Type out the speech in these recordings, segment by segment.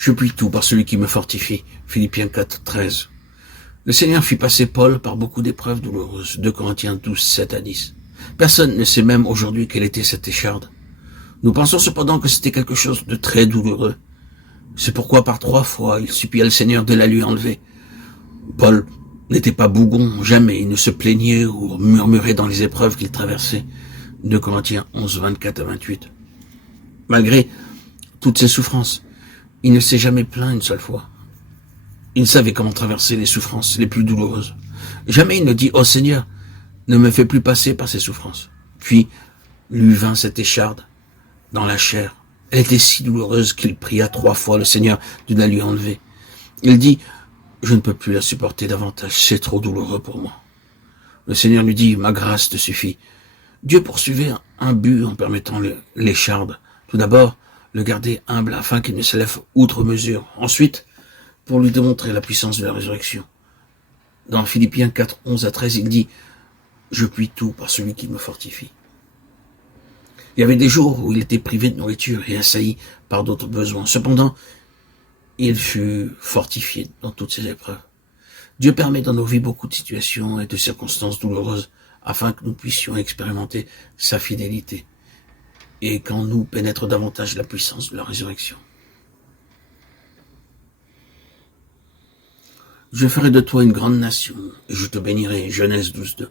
Je puis tout par celui qui me fortifie. Philippiens 4, 13. Le Seigneur fit passer Paul par beaucoup d'épreuves douloureuses. 2 Corinthiens 12, 7 à 10. Personne ne sait même aujourd'hui quelle était cette écharde. Nous pensons cependant que c'était quelque chose de très douloureux. C'est pourquoi par 3 fois il supplia le Seigneur de la lui enlever. Paul n'était pas bougon, jamais il ne se plaignait ou murmurait dans les épreuves qu'il traversait. 2 Corinthiens 11, 24 à 28. Malgré toutes ces souffrances, il ne s'est jamais plaint une seule fois. Il savait comment traverser les souffrances les plus douloureuses. Jamais il ne dit « Oh Seigneur, ne me fais plus passer par ces souffrances. » Puis lui vint cette écharde dans la chair. Elle était si douloureuse qu'il pria 3 fois le Seigneur de la lui enlever. Il dit « Je ne peux plus la supporter davantage, c'est trop douloureux pour moi. » Le Seigneur lui dit « Ma grâce te suffit. » Dieu poursuivait un but en permettant l'écharde. Tout d'abord, le garder humble afin qu'il ne s'élève outre mesure. Ensuite, pour lui démontrer la puissance de la résurrection. Dans Philippiens 4, 11 à 13, il dit « Je puis tout par celui qui me fortifie. » Il y avait des jours où il était privé de nourriture et assailli par d'autres besoins. Cependant, il fut fortifié dans toutes ces épreuves. Dieu permet dans nos vies beaucoup de situations et de circonstances douloureuses afin que nous puissions expérimenter sa fidélité et qu'en nous pénètre davantage la puissance de la résurrection. Je ferai de toi une grande nation et je te bénirai. Genèse 12, 2.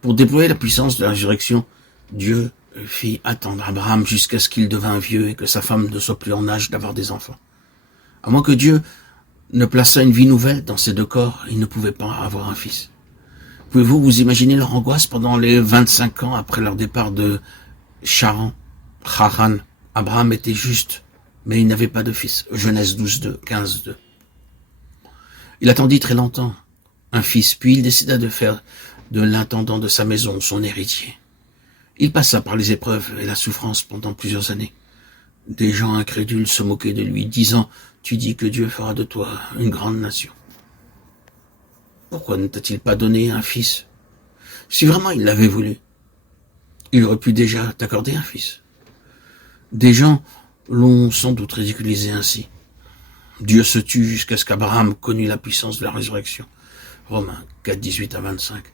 Pour déployer la puissance de la résurrection, Dieu fit attendre Abraham jusqu'à ce qu'il devint vieux et que sa femme ne soit plus en âge d'avoir des enfants. À moins que Dieu ne plaçât une vie nouvelle dans ces 2 corps, il ne pouvait pas avoir un fils. Pouvez-vous vous imaginer leur angoisse pendant les 25 ans après leur départ de Charan? Abraham était juste, mais il n'avait pas de fils. Genèse 12, 2, 15, 2. Il attendit très longtemps un fils, puis il décida de faire de l'intendant de sa maison son héritier. Il passa par les épreuves et la souffrance pendant plusieurs années. Des gens incrédules se moquaient de lui, disant « Tu dis que Dieu fera de toi une grande nation. Pourquoi ne t'a-t-il pas donné un fils? Si vraiment il l'avait voulu, il aurait pu déjà t'accorder un fils. » Des gens l'ont sans doute ridiculisé ainsi. Dieu se tut jusqu'à ce qu'Abraham connût la puissance de la résurrection. Romains 4, 18 à 25.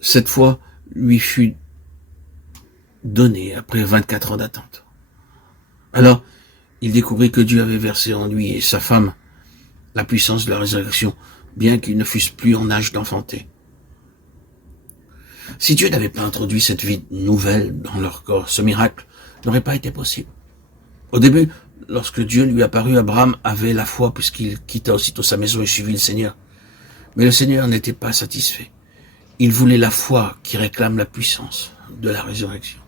Cette foi lui fut donnée après 24 ans d'attente. Alors, il découvrit que Dieu avait versé en lui et sa femme la puissance de la résurrection, bien qu'ils ne fussent plus en âge d'enfanter. Si Dieu n'avait pas introduit cette vie nouvelle dans leur corps, ce miracle n'aurait pas été possible. Au début, lorsque Dieu lui apparut, Abraham avait la foi puisqu'il quitta aussitôt sa maison et suivit le Seigneur. Mais le Seigneur n'était pas satisfait. Il voulait la foi qui réclame la puissance de la résurrection.